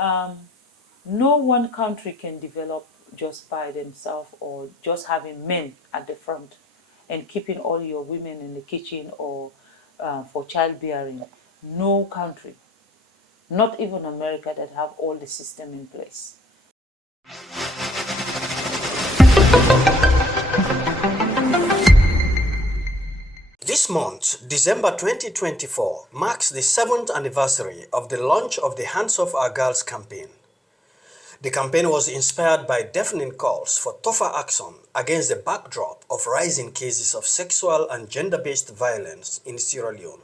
No one country can develop just by themselves or just having men at the front and keeping all your women in the kitchen or for childbearing. No country, not even America, that have all the system in place. This month, December 2024, marks the 7th anniversary of the launch of the Hands Off Our Girls campaign. The campaign was inspired by deafening calls for tougher action against the backdrop of rising cases of sexual and gender-based violence in Sierra Leone.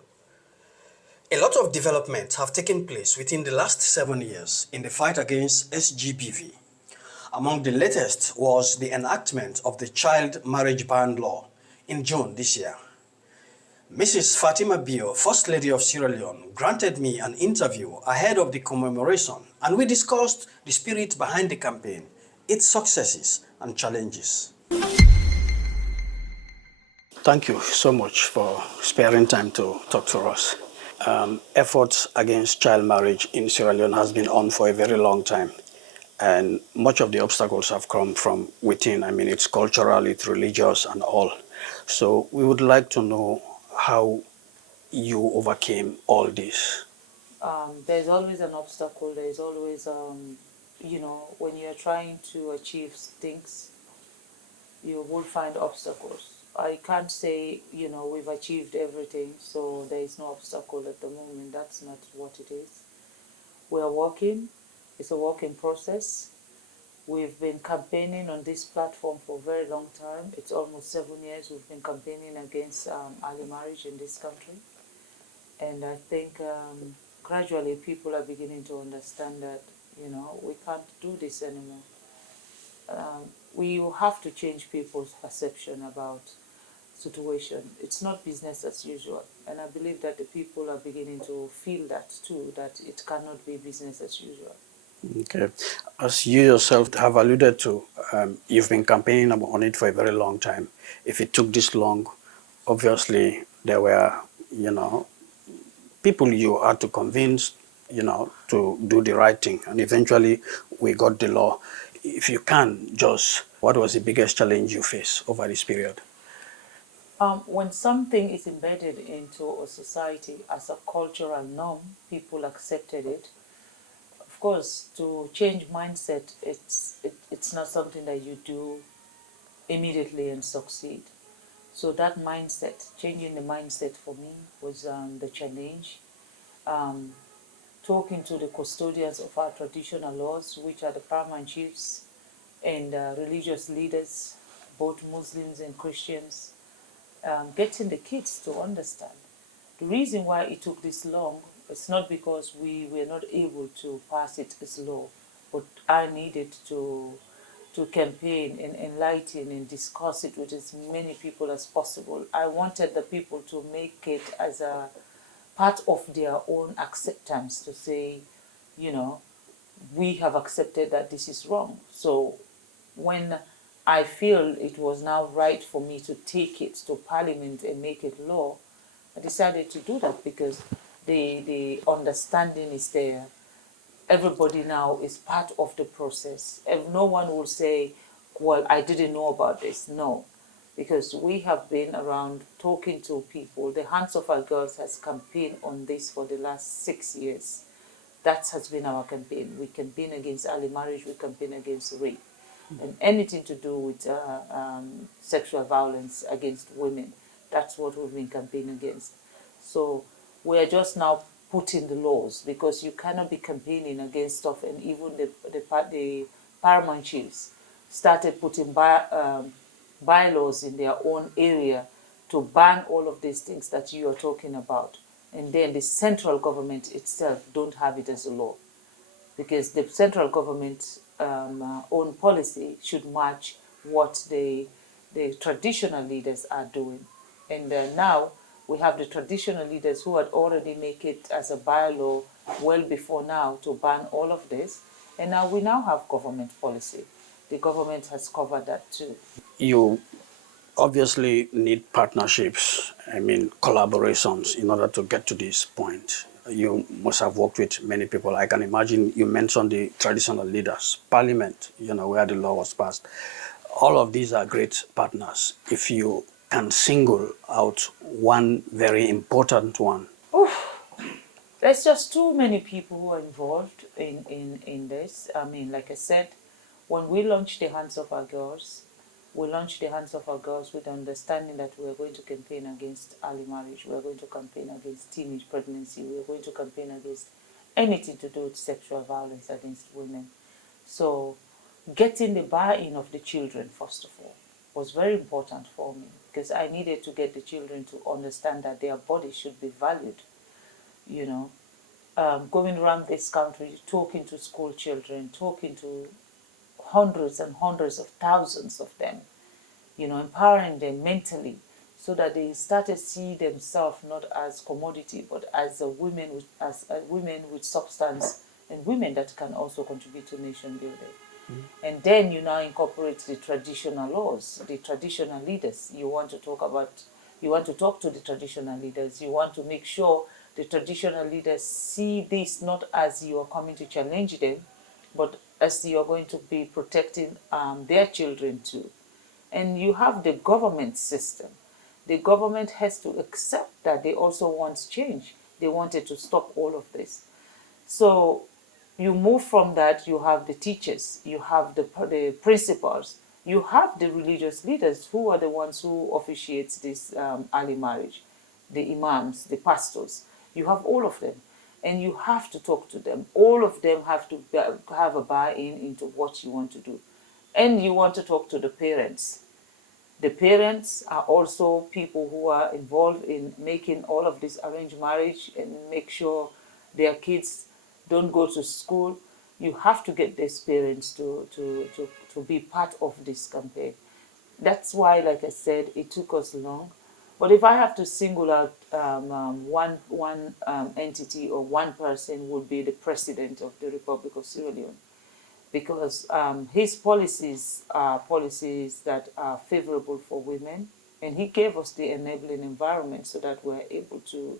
A lot of developments have taken place within the last 7 years in the fight against SGBV. Among the latest was the enactment of the child marriage ban law in June this year. Mrs. Fatima Bio, First Lady of Sierra Leone, granted me an interview ahead of the commemoration, and we discussed the spirit behind the campaign, its successes and challenges. Thank you so much for sparing time to talk to us. Efforts against child marriage in Sierra Leone has been on for a very long time, and much of the obstacles have come from within. I mean, it's cultural, it's religious and all. So we would like to know how you overcame all this. There's always an obstacle. There's always, when you're trying to achieve things, you will find obstacles. I can't say, we've achieved everything, so there is no obstacle at the moment. That's not what it is. We're working. It's a working process. We've been campaigning on this platform for a very long time. It's almost 7 years we've been campaigning against early marriage in this country. And I think gradually people are beginning to understand that, we can't do this anymore. We have to change people's perception about situation. It's not business as usual. And I believe that the people are beginning to feel that too, that it cannot be business as usual. Okay. As you yourself have alluded to, you've been campaigning on it for a very long time. If it took this long, obviously there were, people you had to convince, to do the right thing. And eventually we got the law. If you can, just what was the biggest challenge you faced over this period? When something is embedded into a society as a cultural norm, people accepted it. Of course, to change mindset, it's not something that you do immediately and succeed. So that mindset, changing the mindset for me was the challenge. Talking to the custodians of our traditional laws, which are the paramount chiefs and religious leaders, both Muslims and Christians, getting the kids to understand. The reason why it took this long is not because we were not able to pass it as law, but I needed to campaign and enlighten and discuss it with as many people as possible. I wanted the people to make it as a part of their own acceptance, to say, we have accepted that this is wrong. So when I feel it was now right for me to take it to Parliament and make it law, I decided to do that because the understanding is there. Everybody now is part of the process. And no one will say, well, I didn't know about this. No, because we have been around talking to people. The Hands of Our Girls has campaigned on this for the last 6 years. That has been our campaign. We campaign against early marriage, we campaign against rape. And anything to do with sexual violence against women, that's what we've been campaigning against. So we're just now putting the laws, because you cannot be campaigning against stuff, and even the paramount chiefs started putting bylaws in their own area to ban all of these things that you are talking about. And then the central government itself don't have it as a law, because the central government own policy should match what the traditional leaders are doing. And now we have the traditional leaders who had already make it as a bylaw well before now to ban all of this. And now we now have government policy. The government has covered that too. You obviously need partnerships, collaborations in order to get to this point. you must have worked with many people. I can imagine you mentioned the traditional leaders, parliament, where the law was passed. All of these are great partners. If you can single out one very important one. Oof. There's just too many people who are involved in this. I mean, like I said, when we launched the Hands of Our Girls, we launched the Hands of Our Girls with the understanding that we are going to campaign against early marriage, we are going to campaign against teenage pregnancy, we are going to campaign against anything to do with sexual violence against women. So getting the buy-in of the children, first of all, was very important for me, because I needed to get the children to understand that their body should be valued, going around this country, talking to school children, talking to hundreds and hundreds of thousands of them, empowering them mentally, so that they start to see themselves not as commodity, but as women with substance, and women that can also contribute to nation building. And then you now incorporate the traditional laws, the traditional leaders. You want to talk to the traditional leaders. You want to make sure the traditional leaders see this not as you are coming to challenge them, but as you are going to be protecting their children too. And you have the government system. The government has to accept that they also want change. They wanted to stop all of this. So you move from that, you have the teachers, you have the principals, you have the religious leaders who are the ones who officiate this early marriage, the imams, the pastors. You have all of them, and you have to talk to them. All of them have to have a buy-in into what you want to do. And you want to talk to the parents. The parents are also people who are involved in making all of this arranged marriage and make sure their kids don't go to school. You have to get these parents to be part of this campaign. That's why, like I said, it took us long. But if I have to single out one entity or one person, would be the president of the Republic of Sierra Leone, because his policies are policies that are favorable for women, and he gave us the enabling environment so that we're able to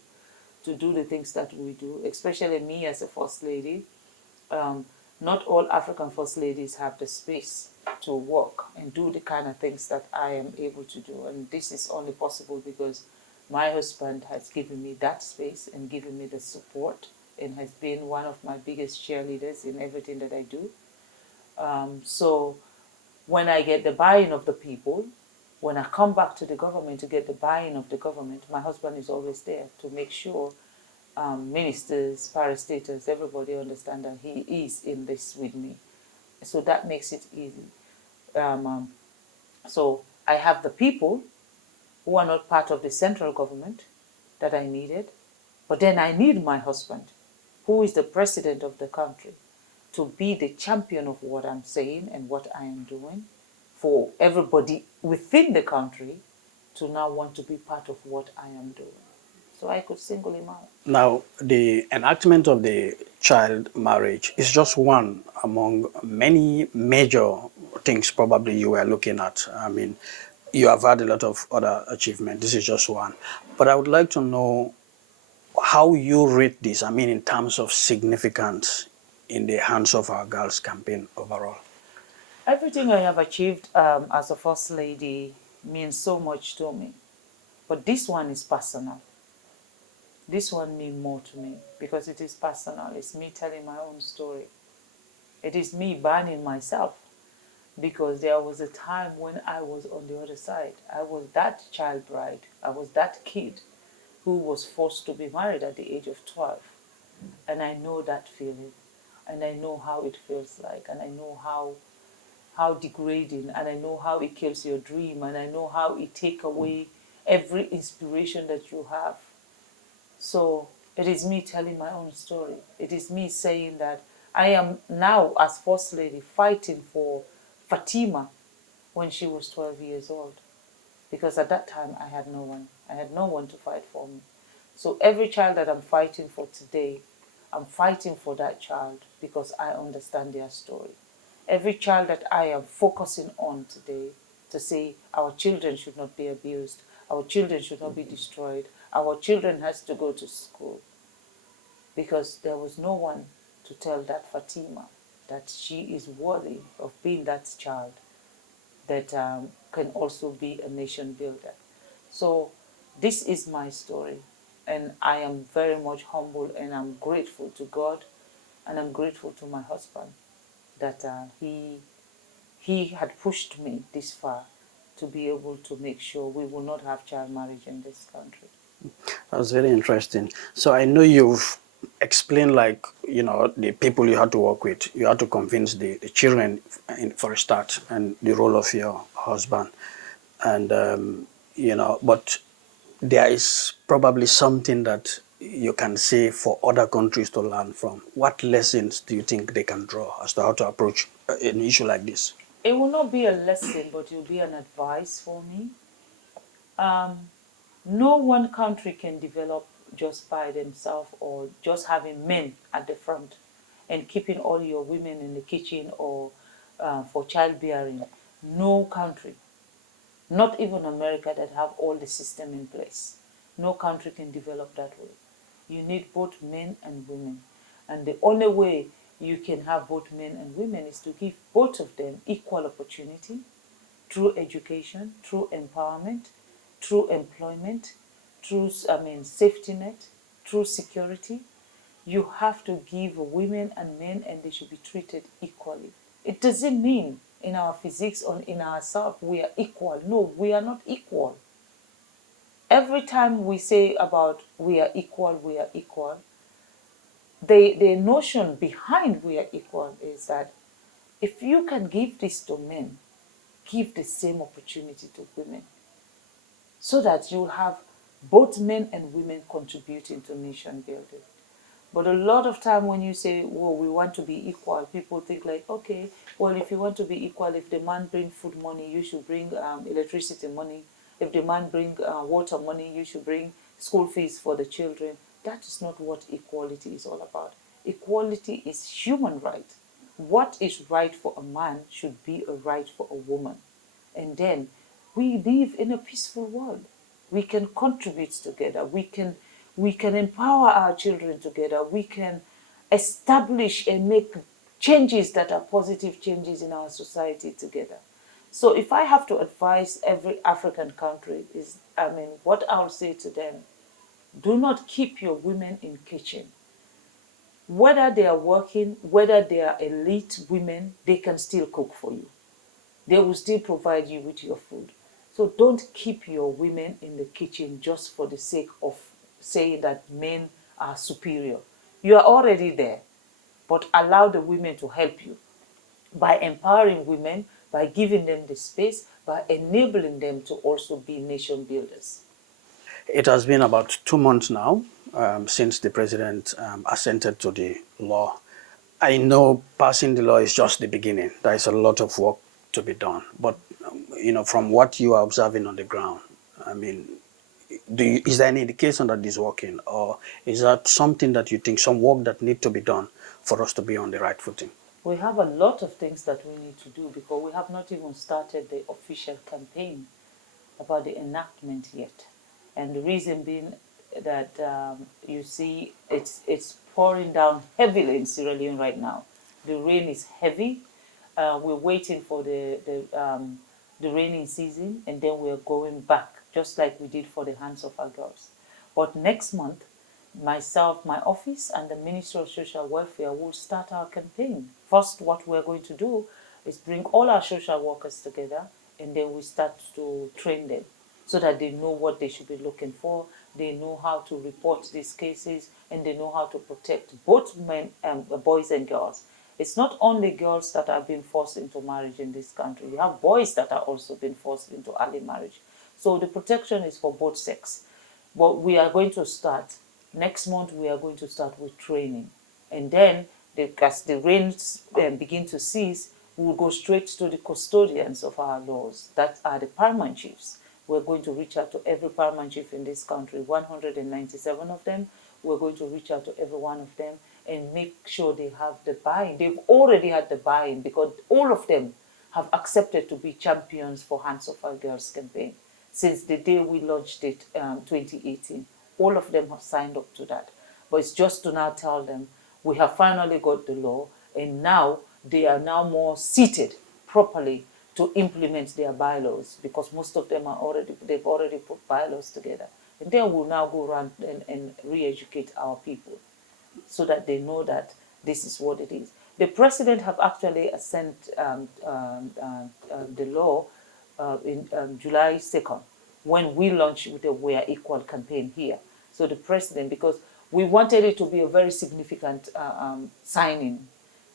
do the things that we do, especially me as a First Lady. Not all African First Ladies have the space to work and do the kind of things that I am able to do. And this is only possible because my husband has given me that space and given me the support, and has been one of my biggest cheerleaders in everything that I do. So when I get the buy-in of the people, when I come back to the government to get the buy-in of the government, my husband is always there to make sure ministers, parastatals, everybody understand that he is in this with me. So that makes it easy. So I have the people who are not part of the central government that I needed, but then I need my husband, who is the president of the country, to be the champion of what I'm saying and what I am doing, for everybody within the country to now want to be part of what I am doing. So I could single him out. Now, the enactment of the child marriage is just one among many major things probably you were looking at. I mean, you have had a lot of other achievements. This is just one. But I would like to know how you rate this, I mean, in terms of significance in the Hands of Our Girls campaign overall. Everything I have achieved as a First Lady means so much to me. But this one is personal. This one means more to me because it is personal. It's me telling my own story. It is me banning myself, because there was a time when I was on the other side. I was that child bride. I was that kid who was forced to be married at the age of 12. And I know that feeling. And I know how it feels like. And I know how degrading. And I know how it kills your dream. And I know how it takes away every inspiration that you have. So it is me telling my own story. It is me saying that I am now, as First Lady, fighting for Fatima when she was 12 years old. Because at that time, I had no one. I had no one to fight for me. So every child that I'm fighting for today, I'm fighting for that child because I understand their story. Every child that I am focusing on today, to say our children should not be abused, our children should not be destroyed, our children has to go to school. because there was no one to tell that Fatima that she is worthy of being that child that can also be a nation builder. So this is my story, and I am very much humble, and I'm grateful to God, and I'm grateful to my husband that he had pushed me this far to be able to make sure we will not have child marriage in this country. That was very interesting. So I know you've explained, like, the people you had to work with. You had to convince the children for a start, and the role of your husband. And, but there is probably something that you can say for other countries to learn from. What lessons do you think they can draw as to how to approach an issue like this? It will not be a lesson, but it will be an advice for me. No one country can develop just by themselves or just having men at the front and keeping all your women in the kitchen or for childbearing. No country, not even America that have all the system in place. No country can develop that way. You need both men and women. And the only way you can have both men and women is to give both of them equal opportunity through education, through empowerment, through employment, through safety net, through security. You have to give women and men, and they should be treated equally. It doesn't mean in our physics or in ourselves we are equal. No, we are not equal. Every time we say about we are equal, the notion behind we are equal is that if you can give this to men, give the same opportunity to women so that you'll have both men and women contributing to nation building. But a lot of time when you say, well, we want to be equal, people think like, okay, well, if you want to be equal, if the man bring food money, you should bring electricity money. If the man bring water money, you should bring school fees for the children. That is not what equality is all about. Equality is human right. What is right for a man should be a right for a woman. And then we live in a peaceful world. We can contribute together. We can empower our children together. We can establish and make changes that are positive changes in our society together. So if I have to advise every African country is, what I'll say to them, do not keep your women in kitchen. Whether they are working, whether they are elite women, they can still cook for you. They will still provide you with your food. So don't keep your women in the kitchen just for the sake of saying that men are superior. You are already there, but allow the women to help you by empowering women, by giving them the space, by enabling them to also be nation builders. It has been about 2 months now since the president assented to the law. I know passing the law is just the beginning. There is a lot of work to be done. But, from what you are observing on the ground, I mean, is there any indication that is working? Or is that something that you think, some work that needs to be done for us to be on the right footing? We have a lot of things that we need to do because we have not even started the official campaign about the enactment yet. And the reason being that you see it's pouring down heavily in Sierra Leone right now. The rain is heavy. We're waiting for the rainy season, and then we're going back, just like we did for the Hands of Our Girls. But next month, myself, my office, and the Ministry of Social Welfare will start our campaign. First, what we're going to do is bring all our social workers together, and then we start to train them so that they know what they should be looking for, they know how to report these cases, and they know how to protect both men, boys and girls. It's not only girls that are being forced into marriage in this country. You have boys that are also being forced into early marriage. So the protection is for both sex. But we are going to start, next month we are going to start with training. And then, as the rains begin to cease, we will go straight to the custodians of our laws. That are the paramount chiefs. We're going to reach out to every paramount chief in this country, 197 of them. We're going to reach out to every one of them and make sure they have the buy-in. They've already had the buy-in because all of them have accepted to be champions for Hands of Our Girls campaign since the day we launched it 2018. All of them have signed up to that. But it's just to now tell them, we have finally got the law, and now they are now more seated properly to implement their bylaws, because most of them they've already put bylaws together. And then we'll now go around and re-educate our people so that they know that this is what it is. The president have actually sent the law in July 2nd, when we launched with the We Are Equal campaign here. So the president, because we wanted it to be a very significant signing.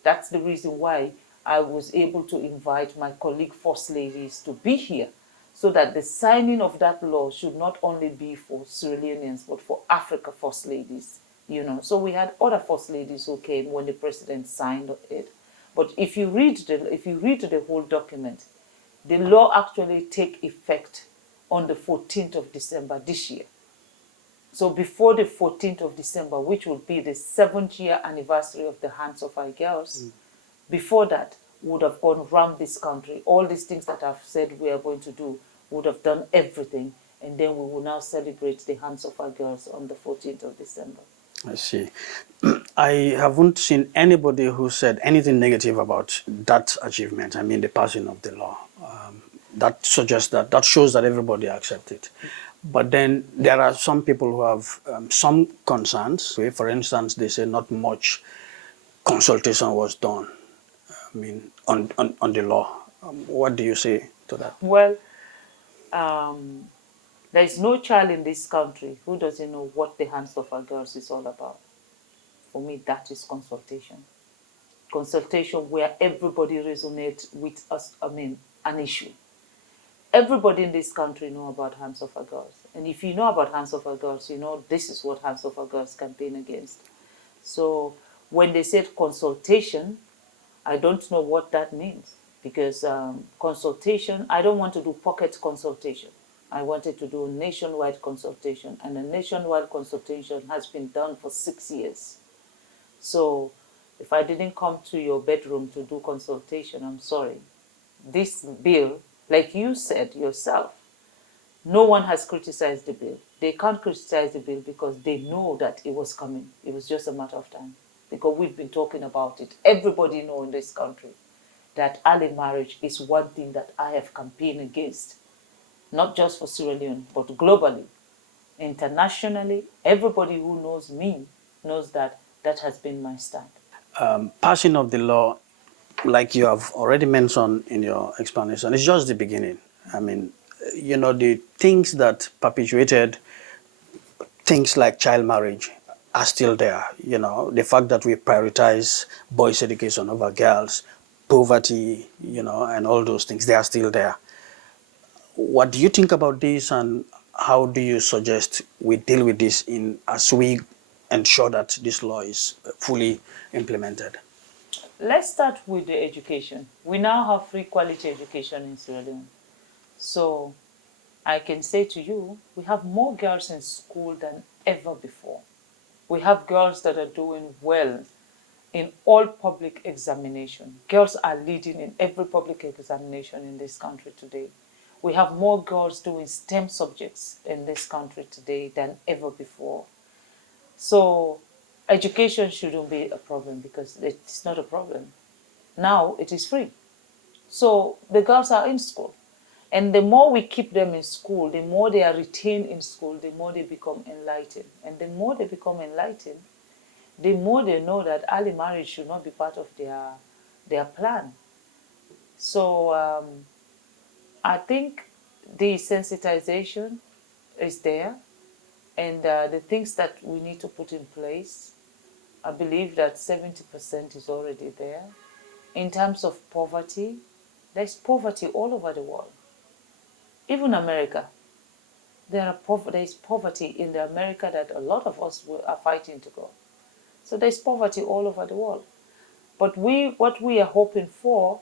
That's the reason why I was able to invite my colleague First Ladies to be here, so that the signing of that law should not only be for Sierra Leoneans, but for Africa First Ladies. So we had other First Ladies who came when the president signed it. But if you read the whole document, the law actually take effect on the 14th of December this year. So before the 14th of December, which will be the 7th year anniversary of the Hands of Our Girls, before that, we would have gone around this country. All these things that I've said we are going to do, we would have done everything. And then we will now celebrate the Hands of Our Girls on the 14th of December. I see. I haven't seen anybody who said anything negative about that achievement. I mean, the passing of the law. That suggests that shows that everybody accepts it. But then there are some people who have some concerns. For instance, they say not much consultation was done. I mean, on the law. What do you say to that? Well, there is no child in this country who doesn't know what the Hands of Our Girls is all about. For me, that is consultation. Consultation where everybody resonates with us, an issue. Everybody in this country know about Hands of Our Girls. And if you know about Hands of Our Girls, you know this is what Hands of Our Girls campaign against. So when they said consultation, I don't know what that means, because consultation, I don't want to do pocket consultation. I wanted to do a nationwide consultation, and a nationwide consultation has been done for 6 years. So if I didn't come to your bedroom to do consultation, I'm sorry. This bill, like you said yourself, no one has criticized the bill. They can't criticize the bill because they know that it was coming. It was just a matter of time, because we've been talking about it. Everybody knows in this country that early marriage is one thing that I have campaigned against, not just for Sierra Leone, but globally, internationally. Everybody who knows me knows that that has been my stand. Passing of the law, like you have already mentioned in your explanation, is just the beginning. I mean, the things that perpetuated things like child marriage are still there. The fact that we prioritize boys' education over girls, poverty, and all those things, they are still there. What do you think about this, and how do you suggest we deal with this as we ensure that this law is fully implemented? Let's start with the education. We now have free quality education in Sierra Leone. So I can say to you, we have more girls in school than ever before. We have girls that are doing well in all public examination. Girls are leading in every public examination in this country today. We have more girls doing STEM subjects in this country today than ever before. So education shouldn't be a problem, because it's not a problem. Now it is free. So the girls are in school. And the more we keep them in school, the more they are retained in school, the more they become enlightened. And the more they become enlightened, the more they know that early marriage should not be part of their plan. So I think the sensitization is there, and the things that we need to put in place, I believe that 70% is already there. In terms of poverty, there's poverty all over the world. Even America, there is poverty in the America that a lot of us are fighting to go. So there's poverty all over the world. But what we are hoping for,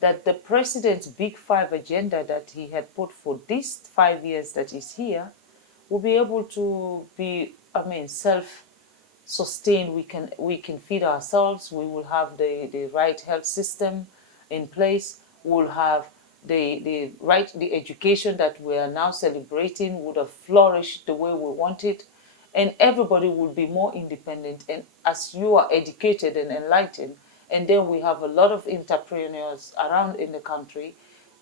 that the president's Big Five agenda that he had put for these 5 years that he's here, will be able to be, self-sustained. We can feed ourselves. We will have the right health system in place. We'll have the education that we are now celebrating would have flourished the way we want it. and everybody would be more independent. And as you are educated and enlightened, and then we have a lot of entrepreneurs around in the country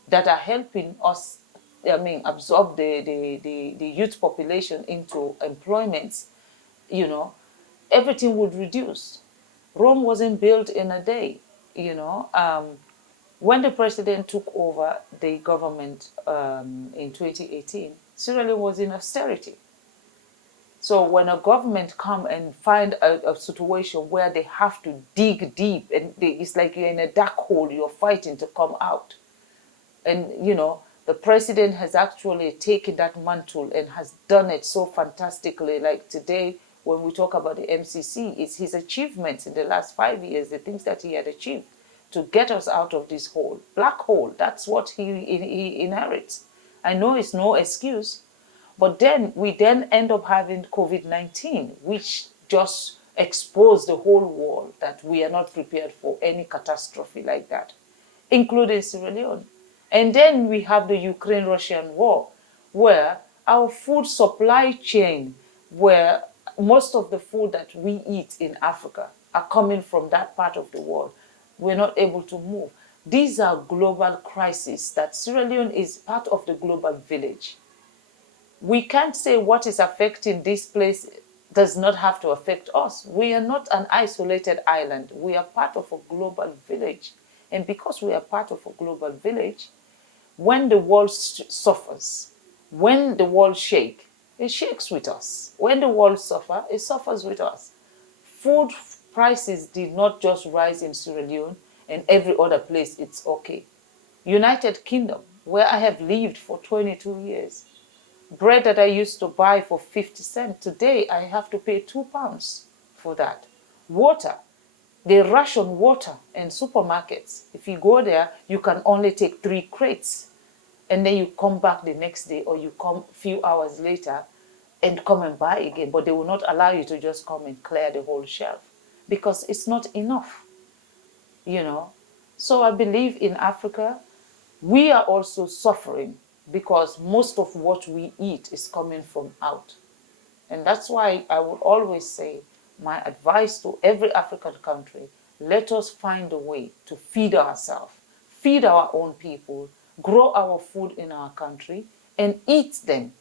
that are helping us, absorb the youth population into employments, everything would reduce. Rome wasn't built in a day, When the president took over the government in 2018, Sierra Leone was in austerity. So when a government come and find a situation where they have to dig deep, and it's like you're in a dark hole, you're fighting to come out. And, the president has actually taken that mantle and has done it so fantastically. Like today, when we talk about the MCC, it's his achievements in the last 5 years, the things that he had achieved to get us out of this hole, black hole. That's what he inherits. I know it's no excuse, but then we end up having COVID-19, which just exposed the whole world that we are not prepared for any catastrophe like that, including Sierra Leone. And then we have the Ukraine-Russian war, where our food supply chain, where most of the food that we eat in Africa are coming from that part of the world, we're not able to move. These are global crises that Sierra Leone is part of the global village. We can't say what is affecting this place does not have to affect us. We are not an isolated island. We are part of a global village. And because we are part of a global village, when the world suffers, when the world shakes, it shakes with us. When the world suffers, it suffers with us. Food prices did not just rise in Sierra Leone and every other place, it's okay. United Kingdom, where I have lived for 22 years, bread that I used to buy for 50 cents, today I have to pay £2 for that. Water, they ration water in supermarkets. If you go there, you can only take 3 crates. And then you come back the next day, or you come a few hours later and come and buy again. But they will not allow you to just come and clear the whole shelf because it's not enough, So I believe in Africa, we are also suffering because most of what we eat is coming from out. And that's why I would always say, my advice to every African country, let us find a way to feed ourselves, feed our own people, grow our food in our country, and eat them.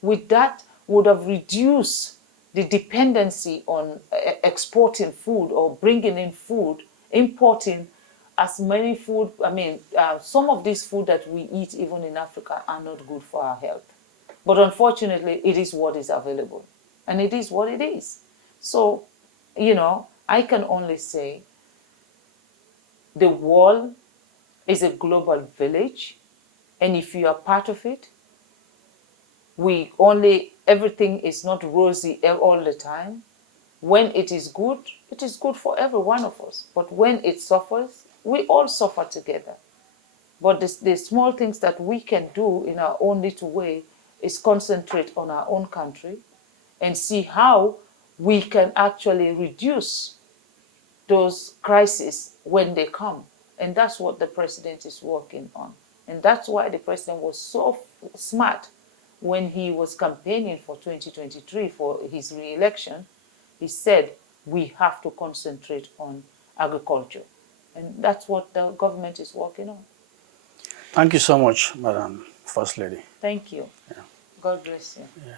With that, would have reduced the dependency on exporting food or bringing in food, importing as many food. Some of this food that we eat, even in Africa, are not good for our health. But unfortunately, it is what is available. And it is what it is. So, I can only say the world is a global village. And if you are part of it, everything is not rosy all the time. When it is good for every one of us. But when it suffers, we all suffer together. But the small things that we can do in our own little way is concentrate on our own country and see how we can actually reduce those crises when they come. And that's what the president is working on. And that's why the president was so smart when he was campaigning for 2023 for his re-election. He said, we have to concentrate on agriculture. And that's what the government is working on. Thank you so much, Madam First Lady. Thank you. Yeah. God bless you. Yeah.